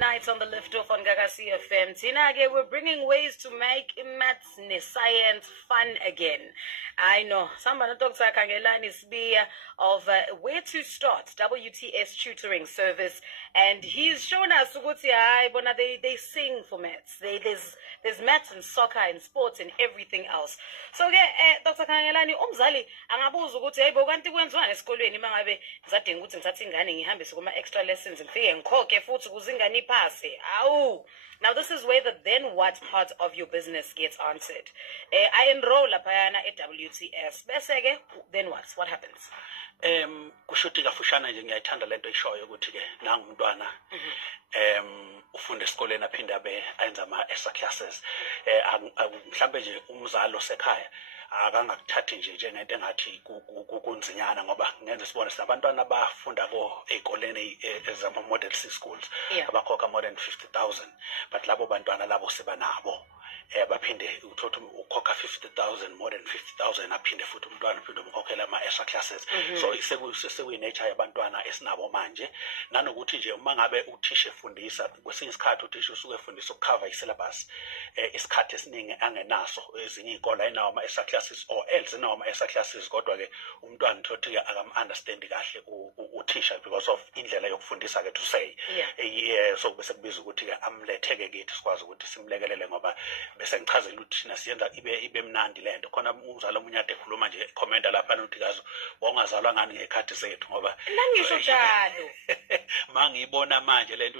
night on the Liftoff on Gagasi FM. Tinage, we're bringing ways to make maths and science fun again. I know. Somebody talks like Angelani Sbia of Where to Start, WTS tutoring service. And he's shown us they sing for maths. There's maths and soccer and sports and everything else. So Dr. Kangelani, umzali angabuza ukuthi hayibo kanti kwenziwa esikolweni mangabe ngizadinga ukuthi ngithathe ingane ngihambise kuma extra lessons ngifike ngikhokhe futhi kuze ingane iphase. Awu. Now this is where the then what part of your business gets answered. I enroll lapayana at WTS. Bese ke then what? What happens? Kushuthi kafushana nje ngiyayithanda lento eshoyo ukuthi ke nangu umntwana ufunda esikoleni aphinde abe ayenza ama extra classes mhlambe nje umzali osekhaya akangakuthathi nje njengento engathi kunzinyana ngoba ngenze sibone sinabantwana abafunda ezikoleni ezama model C schools abakhokha more than 50,000 but labo bantwana labo sebanabo baphinde uthothi ukhokha 50,000 more than 50,000 aphinde futhi umntwana uphinde umkhokhela ama extra classes so sekuyi nature yabantwana esinabo manje nanokuthi nje uma ngabe uthisha efundisa kwesinye isikhathi uthisha usuke efundisa ukucover isyllabus isikhathi esiningi angenaso ezinye izikole ayinawo ama extra classes or else nawo ama extra classes kodwa ke umntwana uthothi ke akam understand kahle uthisha because of indlela yokufundisa ke to say so bese kubiza ukuthi ke amletheke kithi sikwazi ukuthi simlekelele ngoba bese ngichazela ukuthi thina siyenza ibe mnandi lento khona umzali omunye ade ekhuluma nje commenta lapha nothi kazo wongazalwa ngani ngekhathi sethu ngoba nangisho njalo mangiyibona manje lento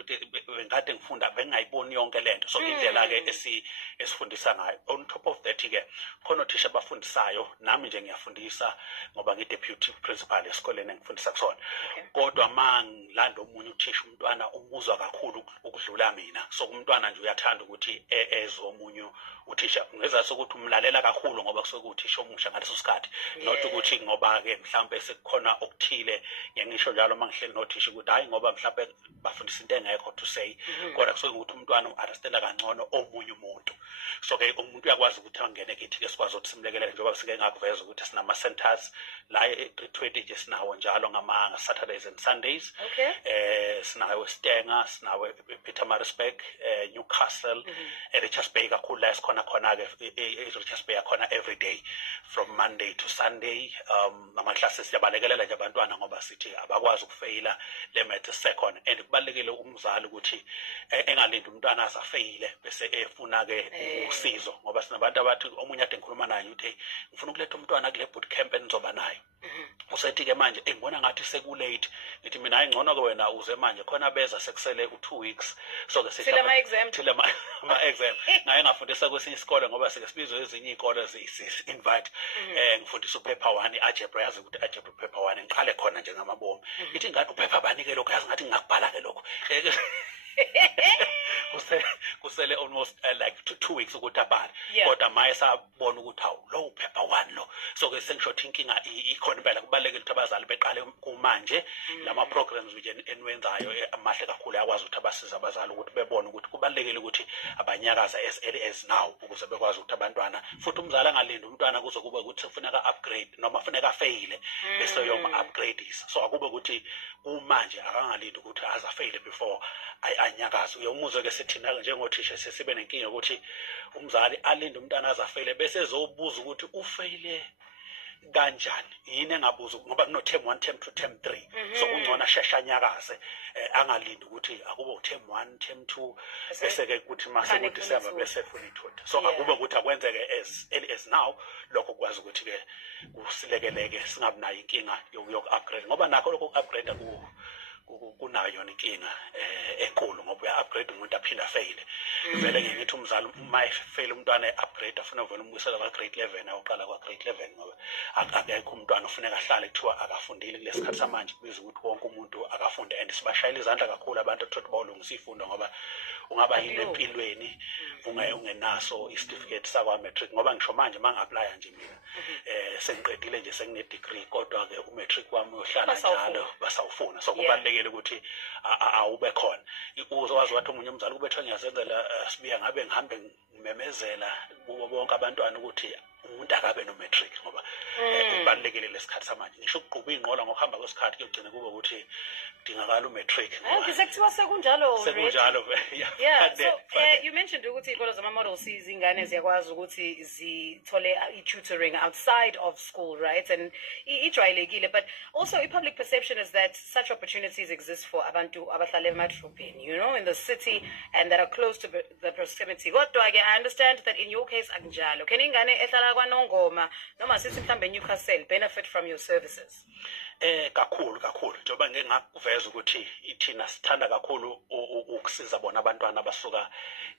ngikade ngifunda bengayiboni yonke lento so indlela ke esifundisa ngayo on top of that ke khona othisha abafundisayo nami nje ngiyafundisa ngoba ngideputy principal esikoleni engifundisa kusona kodwa mangilanda omunye uthisha umntwana umuzwa kakhulu ukudlula mina so umntwana nje uyathanda ukuthi ezomunye uthisha ngezathu ukuthi umlalela kakhulu ngoba kusuke uthisha omusha ngaleso sikhathi not ukuthi ngoba ke mhlambe sekukhona okuthile ngisho njalo mangihleli nothisha ukuthi hayi ngoba mhlambe bafundisa into engekho to say kodwa kusuke ukuthi umntwana u-understanda kangcono omunye umuntu so ke umuntu uyakwazi ukuthi angene kithi ke sikwazi ukuthi simlekelele njengoba sike ngakuveza ukuthi sinama centers la e-320 nje sinawo njalo ngama Saturdays and Sundays sinawo Stenga sinawo Pietermaritzburg Newcastle Richards Bay kakhulu la esikhona khona ke Richards Bay khona every day from Monday to Sunday ama classes yabalekelela nje abantwana ngoba sithi abakwazi ukufeyila le math second and kubalekele umzali ukuthi engalindi umntwana azafeyile bese efuna ke usizo ngoba sinabantu abathi omunye ade ngikhuluma naye uthi ngifuna ukuletha umntwana kule boot camp enizoba nayo usethi ke manje ngibona ngathi sekulate ngithi mina ayingcono ke wena uze manje khona beza sekusele u2 weeks so ke sithi ama exam ngaye ngafundisa kwesinye isikole ngoba sike sibizwe ezinye izikole invite ngifundisa upaper 1 algebra yazi ukuthi algebra paper 1 ngiqale khona njengamabomu ithi ngathi upaper bani ke lokho yazi ngathi ngakubhala ke lokho kusele almost like 2 weeks ukuthi abhale kodwa maye sabona ukuthi hawu lo paper 1 lo so ke sengisho thinkinga ikhona impela kubalekile ukuthi abazali beqale kumanje lama programs nje enwenzayo amahle kakhulu yakwazi ukuthi abasiza abazali ukuthi bebone ukuthi kubalekile ukuthi abanyakaza as early as now ukuze bekwazi ukuthi abantwana futhi umzali angalindi umntwana kuze kube ukuthi kufuneka upgrade noma kufuneka fail bese yoma upgrades so akube ukuthi umanje akangalindi ukuthi aza fail before anyakaza uyomuzwe ke sithina njengothisha sesibe nenkinga ukuthi umzali alinde umntwana azafeyile bese ezobuza ukuthi ufeyile kanjani yini engabuza ngoba kuno term 1 term 2 term 3 so ungcona shesha nyakaze angalindi ukuthi akube term 1 term 2 bese ke ukuthi mase ku December bese funa ithutha so akube ukuthi akwenzeke as early as now lokho kwazi ukuthi ke kusilekeleke singabi nayo inkinga yoku upgrade ngoba nakho lokho upgrade kunayo yona inkinga enkulu ngoba uya-upgrade umuntu aphinda fail vele ngithi umzali uma fail umntwana e-upgrade afuna uvela umbuyisela kwa-grade 11 awuqala kwa-grade 11 ngoba akekho umntwana ufuneka ahlale kuthiwa akafundile kulesi sikhathi samanje kubiza ukuthi wonke umuntu akafunde and sibashayela izandla kakhulu abantu ekuthothi bawulungisa ifundo ngoba ungaba yini empilweni ungenaso i-certificate sakwa-matric ngoba ngisho manje mangi-aplya nje mina sengiqedile nje sengine-degree kodwa ke u-matric wami uyohlala njalo basawufuna so kubalulekile ukuthi awube khona uzokwazi wathi omunye umzali kubethwa ngiyazenzela sibiya ngabe ngihambe ngimemezela kubo bonke abantwana ukuthi umuntu akabe no matric ngoba ubalekele lesikhathi samanje ngisho ukuqhuba inqola ngokuhamba kwesikhathi kugcina kube ukuthi dingakala umatric ngisekuthiwa sekunjalo yeah so you mentioned ukuthi iy'kolo zama-model C izingane ziyakwazi ukuthi zithole i-tutoring outside of school, right? And ijwayelekile, but also public perception is that such opportunities exist for abantu abahlala emadrobheni, you know, in the city and that are close to the proximity. Kodwa-ke I understand that in your case akunjalo. Can ingane ehlala kwaNongoma noma sithi mhlambe Newcastle benefit from your services? Kakhulu njengoba ngeke ngakuveza ukuthi ithina sithanda kakhulu ukusiza bona abantwana abasuka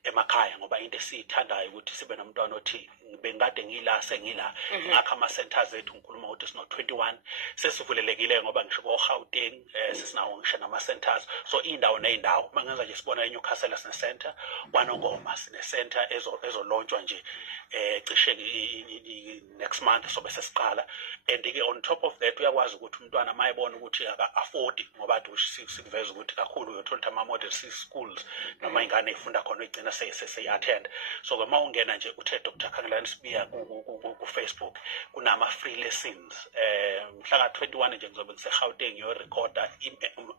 emakhaya ngoba into esiyithandayo ukuthi sibe nomntwana othi bengade ngila sengila ngakho ama-centers ethu ngikhuluma ukuthi sino 21 sesivulelekile ngoba ngisho ko-Gauteng sesinawo ngisho nama-centers so indawo ney'ndawo uma ngenza nje sibona eNewcastle sine-center kwaNongoma sine-center ezolontshwa nje cishe next month sobe sesiqala and-ke on top of that uyakwazi ukuthi umntwana uma ebona ukuthi aka-afford ngoba sikuveza ukuthi kakhulu uyothola ukuthi ama-model C schools noma ingane ifunda khona igcina seyi-attend so-ke uma ungena nje uthe Dr. Khangelani Sibiya ku-Facebook kunama-free lessons mhla ka-21 nje ngizobe ngise-Gauteng ngiyorekhoda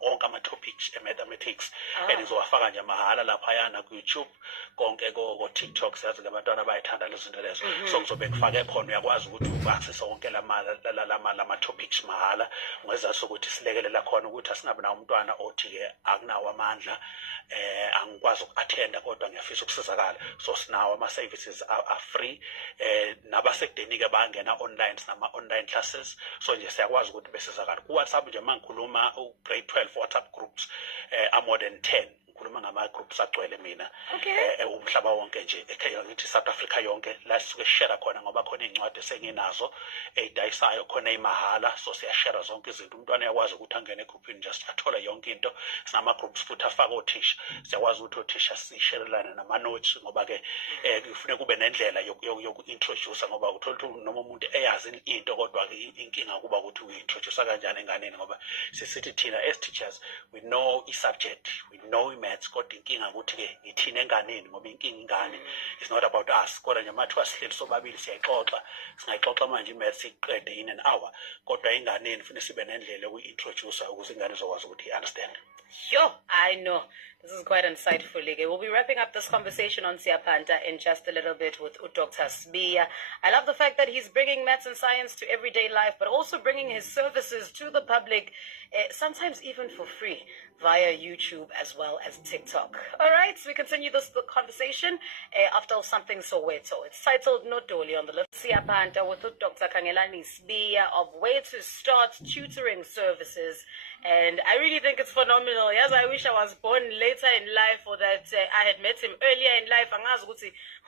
onke ama-topics e-mathematics and ngizowafaka nje mahhala laphayana ku-YouTube konke ko-TikTok siyazi-ke abantwana bayayithanda lezo zinto lezo so ngizobe ngifake khona uyakwazi ukuthi u-access wonke lama-topics mahhala ngezathu sokuthi silekelela khona ukuthi asingabi nawo umntwana othi-ke akunawo amandla angikwazi uku-attenda kodwa ngiyafisa ukusizakala so sinawo ama-services are-free nabasekudeni-ke bangena online sinama-online classes so nje siyakwazi ukuthi besizakala ku-WhatsApp nje uma ngikhuluma u-grade 12 WhatsApp groups are-more than 10 ngikhuluma ngama-groups agcwele mina umhlaba wonke nje ngithi South Africa yonke la sisuke share khona ngoba khona iy'ncwadi esenginazo ey'dayisayo khona ey'mahhala so siyashare zonke izinto umntwana uyakwazi ukuthi angene egruphini just athole yonke into sinama-groups futhi afake othisha siyakwazi ukuthi othisha sisherelane nama-notes ngoba-ke kufuneka kube nendlela yoku-introduce ngoba uthola ukuthi noma umuntu eyazi into kodwa-ke inkinga kuba ukuthi uyi-introduce kanjani enganeni ngoba sisithi thina as teachers we know i-subject we know i-maths kodwa inkinga ukuthi-ke ngithina enganeni ngoba inkinga ingane it's not about us kodwa nje mathiwa sihleli sobabili siyayixoxa singayixoxa manje i-maths iqede in an hour kodwa inganeni kufanele sibe nendlela yoku-introduce ukuze ingane izokwazi ukuthi i-understand. Sure, I know. This is quite insightful, Lige. We'll be wrapping up this conversation on Siapanta in just a little bit with Dr. Sibiya. I love the fact that he's bringing maths and science to everyday life, but also bringing his services to the public, sometimes even for free, via YouTube as well as TikTok. All right, so we continue this conversation after something Soweto. It's titled Nodoli on the left. Siapanta with Dr. Khangelani Sibiya of Where to Start Tutoring Services. And I really think it's phenomenal. Yes, I wish I was born later in life or that I had met him earlier in life.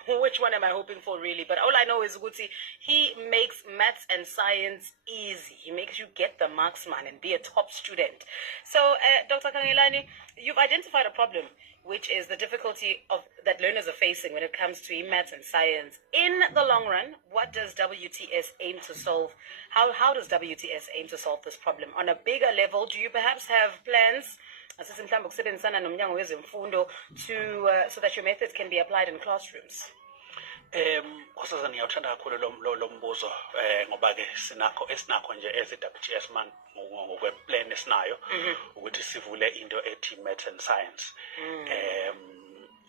Which one am I hoping for, really? But all I know is he makes maths and science easy. He makes you get the marks, man, and be a top student. So, Dr. Khangelani, you've identified a problem, which is the difficulty that learners are facing when it comes to maths and science. In the long run, what does WTS aim to solve? How does WTS aim to solve this problem? On a bigger level, do you perhaps have plans so that your methods can be applied in classrooms? Khosazana ngiyawuthanda kakhulu lo mbuzo ngoba-ke esinakho nje ezi-WTS man ngokweplan esinayo ukuthi sivule into ethi maths and science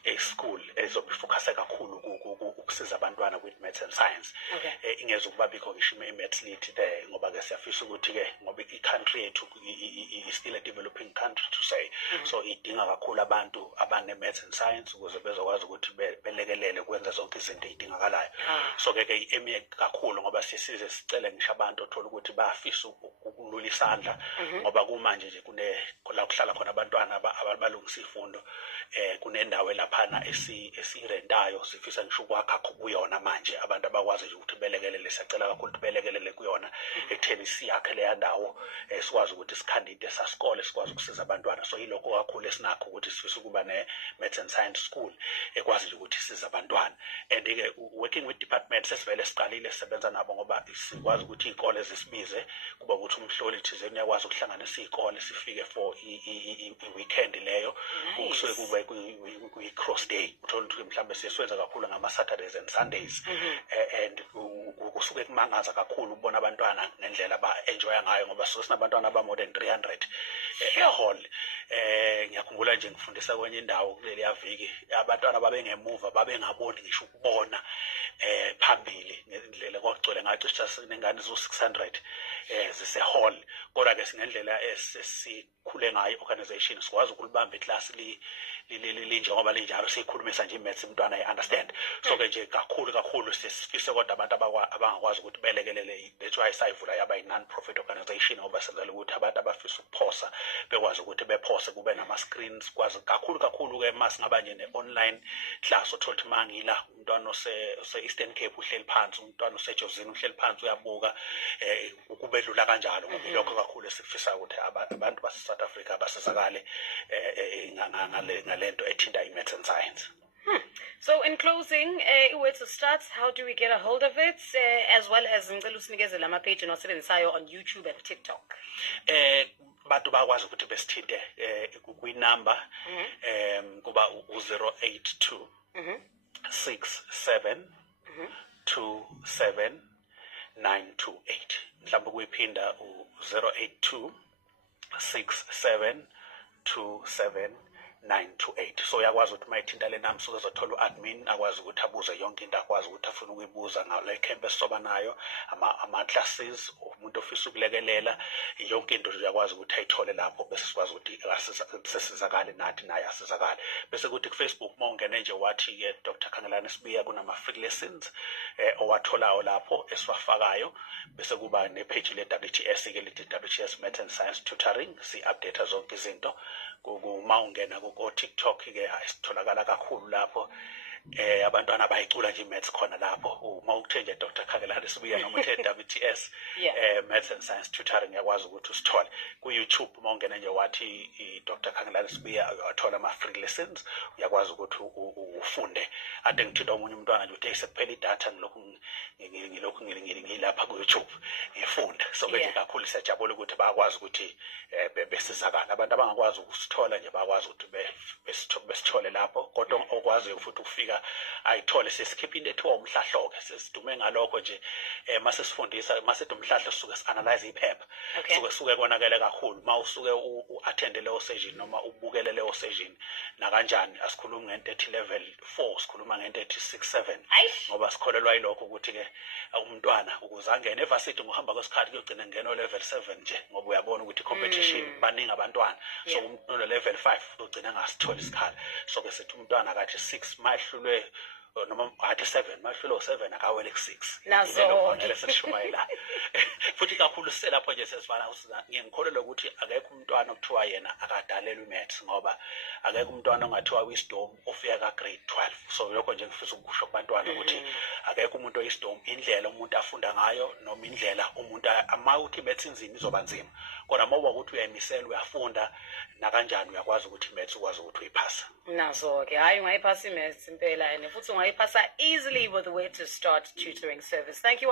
e-school ezobe ifocuse kakhulu ukusiza abantwana with maths and science ingeza ukuba bikho ngisho i-maths lit there ngoba-ke siyafisa ukuthi-ke ngoba i-country yethu is still a developing country to say so idinga kakhulu abantu abane-maths and science ukuze bezokwazi ukuthi belekelele kwenza zonke izinto ey'dingakalayo so-ke i-aim kakhulu ngoba sisize sicele ngisho abantu othola ukuthi bayafisa ukulula isandla ngoba kumanje nje la kuhlala khona abantwana abalungisa ifundo kunendawo laphana esirentayo sifisa ngisho ukwakha kuyona manje abantu abakwazi nje ukuthi belekelele siyacela kakhulu ukuthi belekelele kuyona ekutheni siyakhe leya ndawo sikwazi ukuthi sikhande sasikole sikwazi ukusiza abantwana so yilokho kakhulu esinakho ukuthi sifisa ukuba ne-maths and science school ekwazi nje ukuthi isize abantwana and-ke working with departments sesivele siqalile sisebenza nabo ngoba sikwazi ukuthi iy'kole zisibize kuba ukuthi umhloli thizeni uyakwazi ukuhlanganisa iy'kole sifike for i-weekend leyo kusuke kube kwi-cross day uthola ukuthi mhlawumbe siyeswenza kakhulu ngama-Saturdays and Sundays and kusuke kumangaza kakhulu ukubona abantwana nendlela ba-enjoya ngayo ngoba suke sinabantwana aba-more than 300 ehall. Ngiyakhumbula nje ngifundisa kwenye indawo kuleliya viki abantwana babengemuva babengaboni ngisho ukubona phambili ngendlela kwagcwele ngacishe sinengane zo-600 zise-hall. Kodwa-ke singendlela esikhule ngayo i-organization sikwazi ukulibamba iklasi njengoba linjalo siyikhulumisa nje imaths umntwana i-understand. So-ke nje kakhulu sisifise kodwa abantu abangakwazi ukuthi belekelele. That's why sayivula yaba yi-non-profit organization ngoba senzela ukuthi abantu abafisa ukuphosa bekwazi ukuthi bephose kube nama-screens kwazi kakhulu-ke masingaba nje ne-online class othola ukuthi mangila umntwana ose-Eastern Cape uhleli phansi umntwana osejozini uhleli phansi uyabuka kube lula kanjalo ngoba lokho kakhulu esifisa ukuthi abantu base-South Africa basizakale ngalento ethinta i-maths and science. So in closing, where to start, how do we get a hold of it, as well as ngicela usinikezele ama-page enowasebenzisayo on YouTube and TikTok? Bantu bakwazi ukuthi besithinte kwi-number kuba u-082 67 27 928. Mhlawumbe kuyiphinda u-082 67 27 928. So uyakwazi ukuthi mayithinta le nami suke zothola u-admin akwazi ukuthi abuze yonke into akwazi ukuthi afuna ukuyibuza ngale camp esizoba nayo ama-classes umuntu ofisa ukulekelela yonke into uyakwazi ukuthi ayithole lapho bese sikwazi ukuthi sesizakale nathi naye asizakale. Bese kuthi ku-Facebook mawungene nje wathi-ke Dr. Khangelani Sibiya kunama-free lessons owatholayo lapho esiwafakayo. Bese kuba nepage le-WTS-ke lithi WTS Maths and Science Tutoring si-update zonke izinto. Mawungena ku-TikTok-ke sitholakala kakhulu lapho. Abantwana bayicula nje maths khona lapho. Uma ukuthe nje Dr. Khangelani Sibiya noma uthe WTS Maths and Science Tutoring yakwazi ukuthi usithole. Ku-YouTube mawungena nje wathi Dr. Khangelani Sibiya uyathola ama-free lessons uyakwazi ukuthi ufunde. Ade ngithinta omunye umntwana nje uthi sekuphela idatha ngilokhu ngilapha ku-YouTube ngifunda. So ke kakhulu siyajabula ukuthi bayakwazi ukuthi besizakala. Abantu abangakwazi ukusithola nje bayakwazi ukuthi besithole lapho kodwa okwazi futhi ukufika ayithole sesikhipha into ethiwa umhlahlo-ke sesidume ngalokho nje mase sifundisa mase umhlahlo suke si-analyze iphepha suke konakele kakhulu ma usuke u-attende leyo session noma ubukele leyo session nakanjani asikhulumi ngento ethi level 4 sikhuluma ngento ethi 6-7 ngoba sikholelwa yilokho ukuthi-ke umntwana ukuze angene evasithi ngokuhamba kwesikhathi kuyogcina ngeno level 7 nje ngoba uyabona ukuthi competition baningi abantwana so umuntu level 5 ugcina angasitholi isikhala so ke sithi umntwana kathi 6 mahlulwe noma athi 7 mahlulwe 7 akawele ku6 nazo lesishumayela futhi kakhulu selapho nje sesifana ngiyengikholelwa ukuthi akekho umntwana okuthiwa yena akadalelwe maths ngoba akekho umntwana ongathiwa wisdom ofika ka grade 12 so lokho nje ngifisa ukusho kubantwana ukuthi akekho umuntu oyisdom indlela umuntu afunda ngayo noma indlela umuntu ama uthi maths inzima izoba nzima kodwa uma ukuthi uyayimisela uyafunda nakanjani uyakwazi ukuthi maths ukwazi ukuthi uyiphasa nazo ke hayi ungayiphasa imaths impela and futhi ungayiphasa easily with the way to start tutoring service. Thank you.